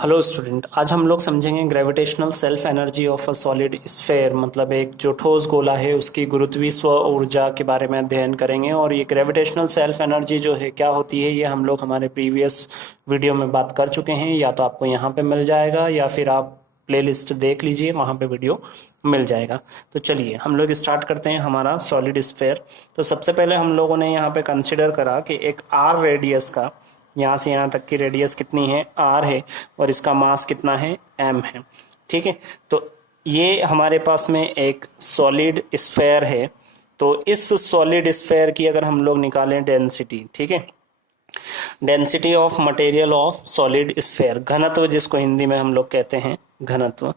Hello student, आज हम लोग समझेंगे gravitational self energy of a solid sphere. मतलब एक जो ठोस गोला है उसकी गुरुत्वीय ऊर्जा के बारे में अध्ययन करेंगे। और ये ग्रेविटेशनल सेल्फ एनर्जी जो है क्या होती है, ये हम लोग हमारे प्रीवियस वीडियो में बात कर चुके हैं। या तो आपको यहाँ पे मिल जाएगा या फिर आप प्लेलिस्ट देख लीजिए, वहाँ पे वीडियो मिल जाएगा। तो चलिए हम लोग स्टार्ट करते हैं हमारा सॉलिड स्फेयर। तो सबसे पहले हम लोगों ने यहाँ पे कंसिडर करा कि एक आर रेडियस का, यहाँ से यहाँ तक की रेडियस कितनी है, आर है, और इसका मास कितना है, एम है। ठीक है, तो ये हमारे पास में एक सॉलिड स्फेयर है। तो इस सॉलिड स्फेयर की अगर हम लोग निकालें डेंसिटी, ठीक है, density of material of solid sphere, घनत्व जिसको हिंदी में हम लोग कहते हैं घनत्व,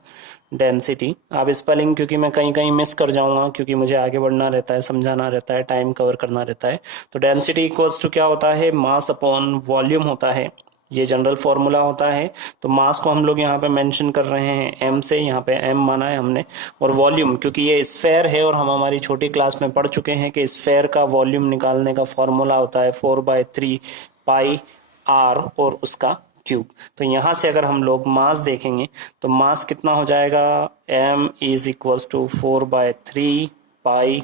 डेंसिटी। अब स्पेलिंग क्योंकि मैं कहीं कहीं मिस कर जाऊंगा, क्योंकि मुझे आगे बढ़ना रहता है, समझाना रहता है, टाइम कवर करना रहता है। तो डेंसिटी इक्वल्स टू क्या होता है, मास अपॉन वॉल्यूम होता है। ये जनरल फॉर्मूला होता है। तो मास को हम लोग यहाँ पे मेंशन कर रहे हैं एम से, यहाँ पे एम माना है हमने। और वॉल्यूम, क्योंकि ये स्फेयर है और हम हमारी छोटी क्लास में पढ़ चुके हैं कि स्फेयर का वॉल्यूम निकालने का फॉर्मूला होता है 4/3 पाई आर और उसका क्यूब। तो यहाँ से अगर हम लोग मास देखेंगे तो मास कितना हो जाएगा, m is equals to 4/3 pi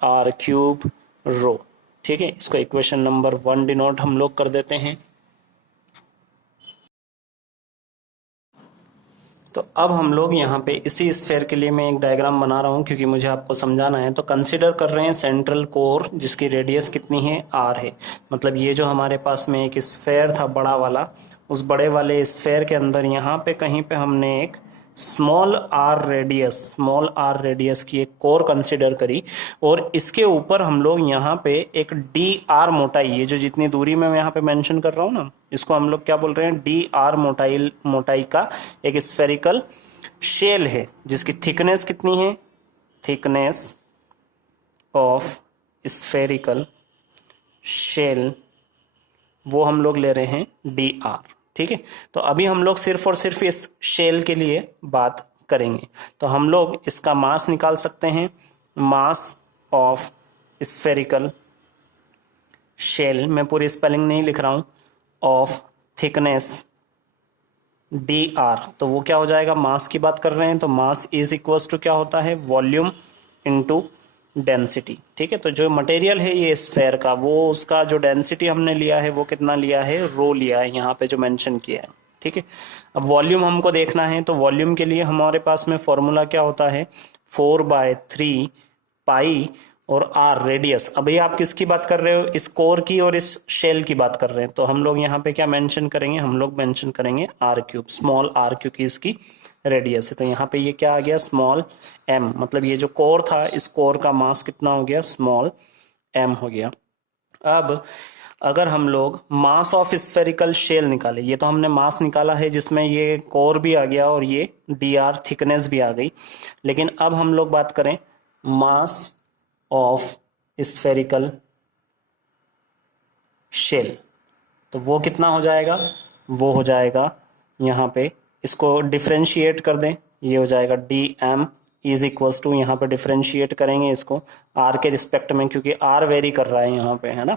R cube rho. ठीक है, इसको इक्वेशन नंबर 1 डिनोट हम लोग कर देते हैं। तो अब हम लोग यहाँ पे इसी स्फेयर के लिए मैं एक डायग्राम बना रहा हूँ, क्योंकि मुझे आपको समझाना है। तो कंसीडर कर रहे हैं सेंट्रल कोर, जिसकी रेडियस कितनी है, आर है। मतलब ये जो हमारे पास में एक स्फेयर था बड़ा वाला, उस बड़े वाले स्फेयर के अंदर यहाँ पे कहीं पे हमने एक स्मॉल आर रेडियस की एक कोर कंसिडर करी। और इसके ऊपर हम लोग यहाँ पे एक डी आर मोटाई, ये जो जितनी दूरी में मैं यहाँ पे मेंशन कर रहा हूँ ना, इसको हम लोग क्या बोल रहे हैं, डी आर मोटाई का एक स्फेरिकल शेल है, जिसकी थिकनेस कितनी है, थिकनेस ऑफ स्फेरिकल शेल, वो हम लोग ले रहे हैं डी आर। ठीक है, तो अभी हम लोग सिर्फ और सिर्फ इस शेल के लिए बात करेंगे। तो हम लोग इसका मास निकाल सकते हैं, मास ऑफ स्फेरिकल शेल, मैं पूरी स्पेलिंग नहीं लिख रहा हूं, ऑफ थिकनेस डी आर। तो वो क्या हो जाएगा, मास की बात कर रहे हैं तो मास इज इक्वल्स टू क्या होता है, वॉल्यूम इनटू डेंसिटी। ठीक है, तो जो मटेरियल है ये स्फेयर का, वो उसका जो डेंसिटी हमने लिया है वो कितना लिया है, रो लिया है, यहाँ पे जो मेंशन किया है। ठीक है, अब वॉल्यूम हमको देखना है। तो वॉल्यूम के लिए हमारे पास में फॉर्मूला क्या होता है, 4/3 पाई और आर रेडियस। अभी आप किसकी बात कर रहे हो, इस कोर की और इस शेल की बात कर रहे हैं। तो हम लोग यहाँ पे क्या मेंशन करेंगे, हम लोग मेंशन करेंगे आर क्यूब, स्मॉल आर, क्योंकि इसकी रेडियस है। तो यहाँ पे ये क्या आ गया, स्मॉल एम। मतलब ये जो कोर था, इस कोर का मास कितना हो गया, स्मॉल एम हो गया। अब अगर हम लोग मास ऑफ स्फेरिकल शेल निकाले, ये तो हमने मास निकाला है जिसमें ये कोर भी आ गया और ये डी आर थिकनेस भी आ गई। लेकिन अब हम लोग बात करें मास ऑफ स्फेरिकल शेल, तो वो कितना हो जाएगा, वो हो जाएगा यहाँ पे, इसको डिफ्रेंशिएट कर दें, ये हो जाएगा d m is equals to, यहाँ पे डिफ्रेंशिएट करेंगे इसको आर के रिस्पेक्ट में, क्योंकि आर वेरी कर रहा है यहाँ पे, है ना।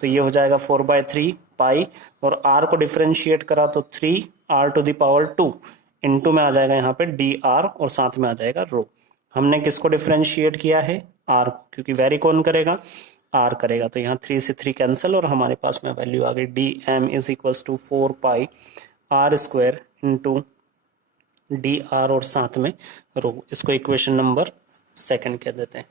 तो ये हो जाएगा 4/3 पाई, और आर को डिफ्रेंशिएट करा तो 3r⁻², इनटू में आ जाएगा यहाँ पे डी आर, और साथ में आ जाएगा रो। हमने किसको डिफ्रेंशिएट किया है, आर, क्योंकि वेरी कौन करेगा, आर करेगा। तो यहाँ 3 से 3 कैंसिल, और हमारे पास में वैल्यू आ गई d m is equals to 4πr² into d are और साथ में रो। इसको इक्वेशन नंबर 2 कह देते हैं।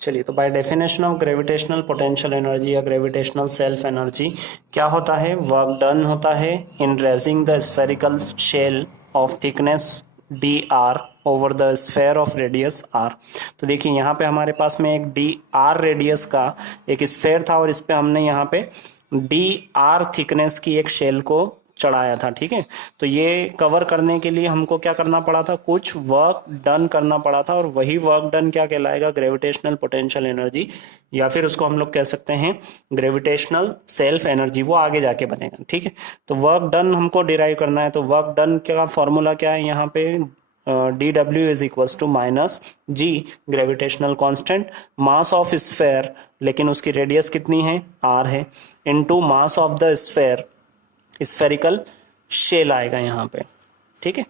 चलिए, तो by definition of gravitational potential energy या ग्रेविटेशनल सेल्फ एनर्जी क्या होता है, वर्क डन होता है in raising the spherical shell of thickness d r over the sphere of radius r. तो देखिए यहाँ पे हमारे पास में एक डी आर रेडियस का एक स्फेयर था, और इस पे हमने यहाँ पे डी आर थिकनेस की एक शेल को चढ़ाया था। ठीक है, तो ये कवर करने के लिए हमको क्या करना पड़ा था, कुछ वर्क डन करना पड़ा था, और वही वर्क डन क्या कहलाएगा, ग्रेविटेशनल पोटेंशियल एनर्जी, या फिर उसको हम लोग कह सकते हैं ग्रेविटेशनल सेल्फ एनर्जी, वो आगे जाके बनेगा। ठीक है, तो वर्क डन हमको डिराइव करना है। तो वर्क डन का फॉर्मूला क्या है, यहाँ पे डी डब्ल्यू is equals to minus G gravitational constant, mass of sphere, लेकिन उसकी रेडियस कितनी है, आर है, into mass of the sphere, spherical shell आएगा यहाँ पे। ठीक है,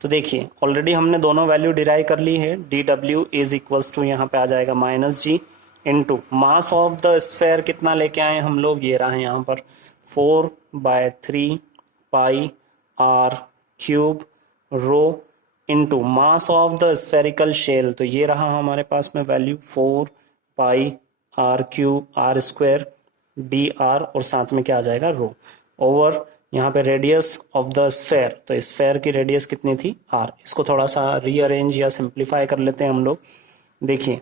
तो देखिए ऑलरेडी हमने दोनों वैल्यू डिराइव कर ली है। डी डब्ल्यू इज इक्वल्स टू यहाँ पे आ जाएगा minus G into mass of the sphere कितना लेके आए हम लोग, ये रहा है यहाँ पर 4/3 pi R cube rho into mass of the spherical shell, तो ये रहा हमारे पास में value 4 pi R cube R square D are, और साथ में क्या आ जाएगा रो, ओवर यहाँ पे रेडियस ऑफ द स्फेयर, तो स्फेयर की रेडियस कितनी थी, आर। इसको थोड़ा सा रीअरेंज या सिंप्लीफाई कर लेते हैं हम लोग। देखिए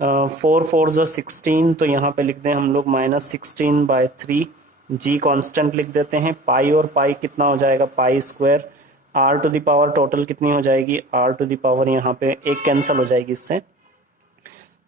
4 4 16, तो यहाँ पे लिख दें हम लोग -16/3, जी कांस्टेंट लिख देते हैं, पाई और पाई कितना हो जाएगा, pi square, are to the power total कितनी हो जाएगी, आर टू द पावर यहाँ पे एक कैंसिल हो जाएगी इससे,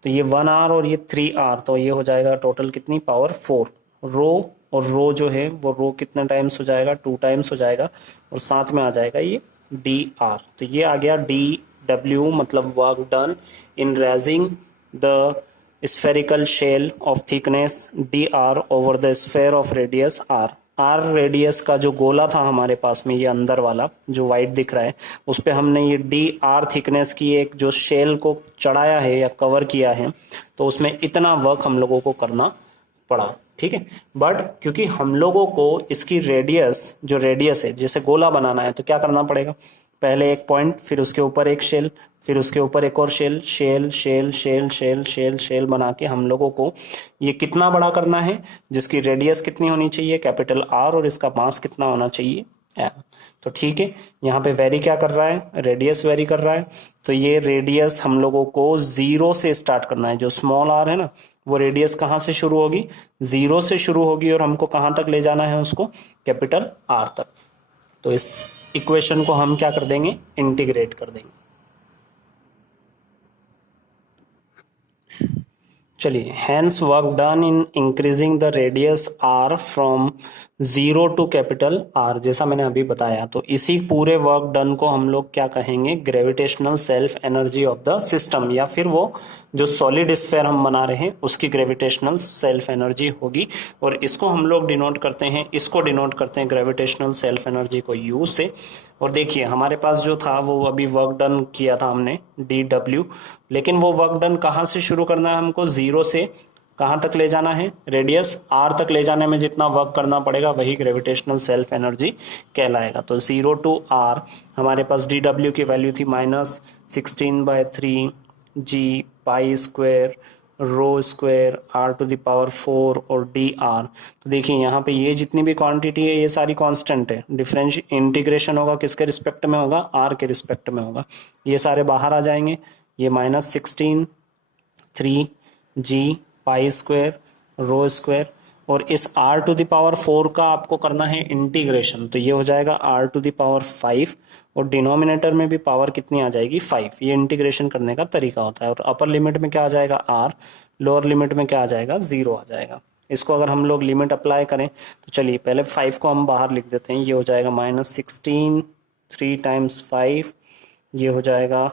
तो ये 1r और ये 3r, तो ये हो जाएगा टोटल कितनी, पावर 4। रो और रो जो है वो रो कितने टाइम्स हो जाएगा, 2 टाइम्स हो जाएगा, और साथ में आ जाएगा ये डी आर, तो ये आ गया डी डब्ल्यू, मतलब work done in raising the spherical shell of thickness d r over the sphere of radius r. R radius का जो गोला था हमारे पास में, ये अंदर वाला जो वाइट दिख रहा है, उस पर हमने ये डी आर थिकनेस की एक जो शेल को चढ़ाया है या कवर किया है, तो उसमें इतना वर्क हम लोगों को करना पड़ा। ठीक है, बट क्योंकि हम लोगों को इसकी रेडियस, जो रेडियस है, जैसे गोला बनाना है तो क्या करना पड़ेगा, पहले एक पॉइंट, फिर उसके ऊपर एक शेल, फिर उसके ऊपर एक और shell, shell shell shell shell shell shell बना के हम लोगों को ये कितना बड़ा करना है, जिसकी रेडियस कितनी होनी चाहिए, कैपिटल आर, और इसका मास कितना होना चाहिए, एम। तो ठीक है, यहाँ पे वेरी क्या कर रहा है, रेडियस वेरी कर रहा है, तो ये रेडियस हम लोगों को 0 से स्टार्ट करना है। जो स्मॉल आर है ना, वो रेडियस कहाँ से शुरू होगी, 0 से शुरू होगी, और हमको कहाँ तक ले जाना है उसको, कैपिटल आर तक। तो इस इक्वेशन को हम क्या कर देंगे, इंटीग्रेट कर देंगे। चलिए, hence work done in increasing the radius r from 0 to capital r, जैसा मैंने अभी बताया, तो इसी पूरे वर्क डन को हम लोग क्या कहेंगे, gravitational self energy of the system, या फिर वो जो सॉलिड स्फेयर हम बना रहे हैं उसकी ग्रेविटेशनल सेल्फ एनर्जी होगी। और इसको हम लोग डिनोट करते हैं, इसको डिनोट करते हैं ग्रेविटेशनल सेल्फ एनर्जी को यू से। और देखिए हमारे पास जो था वो अभी वर्क डन किया था हमने डी डब्ल्यू, लेकिन वो वर्क डन कहाँ से शुरू करना है हमको, 0 से कहाँ तक ले जाना है, रेडियस आर तक ले जाने में जितना वर्क करना पड़ेगा वही ग्रेविटेशनल सेल्फ एनर्जी कहलाएगा। तो 0 टू आर हमारे पास डी डब्ल्यू की वैल्यू थी -16/3 G pi square rho square are to the power 4 और डी आर। तो देखिए यहाँ पे ये जितनी भी क्वांटिटी है ये सारी कांस्टेंट है, डिफरेंस इंटीग्रेशन होगा किसके रिस्पेक्ट में होगा, आर के रिस्पेक्ट में होगा, ये सारे बाहर आ जाएंगे, ये -16/3 G pi square rho square, और इस r टू द पावर 4 का आपको करना है इंटीग्रेशन, तो ये हो जाएगा r टू द पावर 5, और डिनोमिनेटर में भी पावर कितनी आ जाएगी, 5। ये इंटीग्रेशन करने का तरीका होता है। और अपर लिमिट में क्या आ जाएगा, r, लोअर लिमिट में क्या आ जाएगा, 0 आ जाएगा। इसको अगर हम लोग लिमिट अप्लाई करें तो चलिए पहले 5 को हम बाहर लिख देते हैं, ये हो जाएगा -16 3 टाइम्स 5, ये हो जाएगा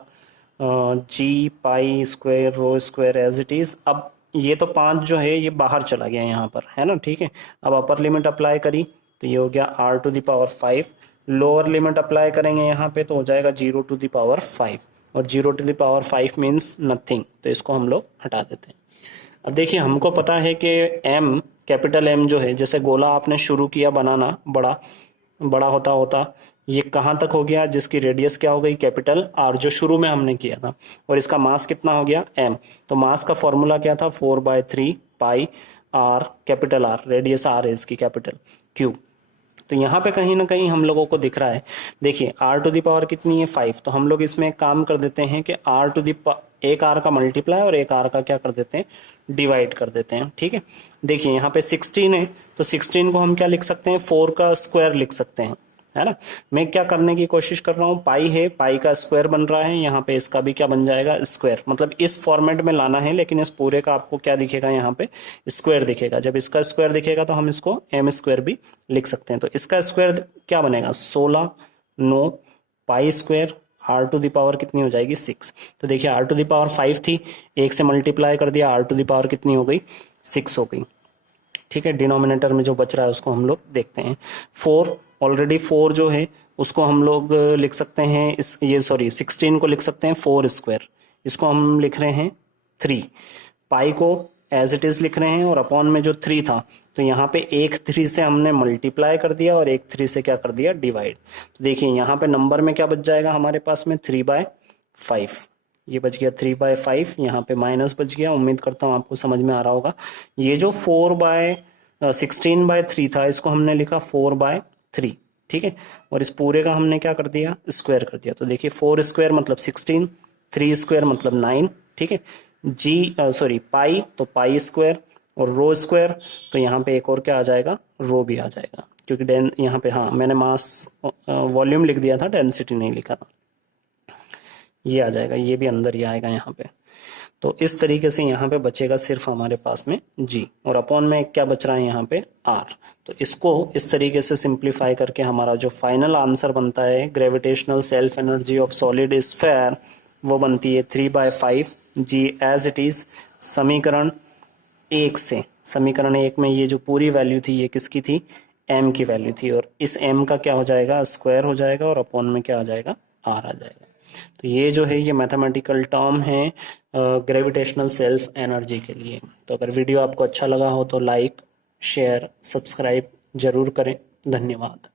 G pi square rho square as it is. अब ये तो 5 जो है ये बाहर चला गया यहाँ पर, है ना, ठीक है। अब अपर लिमिट अप्लाई करी तो ये हो गया r to the power 5, lower limit apply करेंगे यहाँ पे तो हो जाएगा 0 टू द पावर 5, और 0 to the power 5 means nothing, तो इसको हम लोग हटा देते हैं। अब देखिए हमको पता है कि m, कैपिटल M जो है, जैसे गोला आपने शुरू किया बनाना, बड़ा होता होता ये कहाँ तक हो गया, जिसकी रेडियस क्या हो गई, कैपिटल R, जो शुरू में हमने किया था, और इसका मास कितना हो गया, m। तो मास का फॉर्मूला क्या था, 4/3 पाई r, capital R, radius R है इसकी, कैपिटल Q। तो यहाँ पे कहीं ना कहीं हम लोगों को दिख रहा है, देखिए r टू दी पावर कितनी है, 5, तो हम लोग इसमें एक काम कर देते हैं कि r टू दी एक r का मल्टीप्लाई और एक r का क्या कर देते हैं, डिवाइड कर देते हैं। ठीक है, देखिए यहाँ पे 16 है, तो 16 को हम क्या लिख सकते हैं, 4 का स्क्वायर लिख सकते हैं, है ना। मैं क्या करने की कोशिश कर रहा हूँ, पाई है, पाई का स्क्वायर बन रहा है, यहाँ पे इसका भी क्या बन जाएगा, स्क्वायर, मतलब इस फॉर्मेट में लाना है, लेकिन इस पूरे का आपको क्या दिखेगा, यहाँ पे स्क्वायर दिखेगा। जब इसका स्क्वायर दिखेगा तो हम इसको m स्क्वायर भी लिख सकते हैं। तो इसका स्क्वायर क्या बनेगा, 16 9 pi square are to the power कितनी हो जाएगी 6। तो देखिए आर टू द पावर 5 थी, 1 से मल्टीप्लाई कर दिया, आर टू द पावर कितनी हो गई 6 हो गई। ठीक है, डिनोमिनेटर में जो बच रहा है उसको हम लोग देखते हैं। 4 ऑलरेडी 4 जो है उसको हम लोग लिख सकते हैं, इस ये सॉरी 16 को लिख सकते हैं 4 स्क्वायर, इसको हम लिख रहे हैं 3। पाई को एज इट इज लिख रहे हैं और अपॉन में जो 3 था तो यहाँ पे एक 3 से हमने मल्टीप्लाई कर दिया और एक 3 से क्या कर दिया डिवाइड। तो देखिए यहाँ पे नंबर में क्या बच जाएगा हमारे पास में 3/5, ये बच गया 3/5, यहाँ पे माइनस बच गया। उम्मीद करता हूँ आपको समझ में आ रहा होगा। ये जो 16/3 था इसको हमने लिखा 4/3। ठीक है, और इस पूरे का हमने क्या कर दिया स्क्वायर कर दिया। तो देखिए 4 स्क्वायर मतलब 16, 3 स्क्वायर मतलब 9। ठीक है, पाई तो पाई स्क्वायर और रो स्क्वायर, तो यहाँ पे एक और क्या आ जाएगा रो भी आ जाएगा, क्योंकि यहाँ पे हाँ मैंने मास वॉल्यूम लिख दिया था, डेंसिटी नहीं लिखा था। ये आ जाएगा, ये भी अंदर ही आएगा यहाँ पे। तो इस तरीके से यहाँ पे बचेगा सिर्फ हमारे पास में g, और अपॉन में क्या बच रहा है यहाँ पे r। तो इसको इस तरीके से सिंप्लीफाई करके हमारा जो फाइनल आंसर बनता है gravitational self energy of solid sphere, वो बनती है 3/5 g एज इट इज समीकरण 1 से। समीकरण 1 में ये जो पूरी वैल्यू थी ये किसकी थी m की वैल्यू थी, और इस m का क्या हो जाएगा स्क्वायर हो जाएगा और अपॉन में क्या आ जाएगा r आ जाएगा। तो ये जो है ये मैथमेटिकल टर्म है ग्रेविटेशनल सेल्फ एनर्जी के लिए। तो अगर वीडियो आपको अच्छा लगा हो तो लाइक शेयर सब्सक्राइब जरूर करें। धन्यवाद।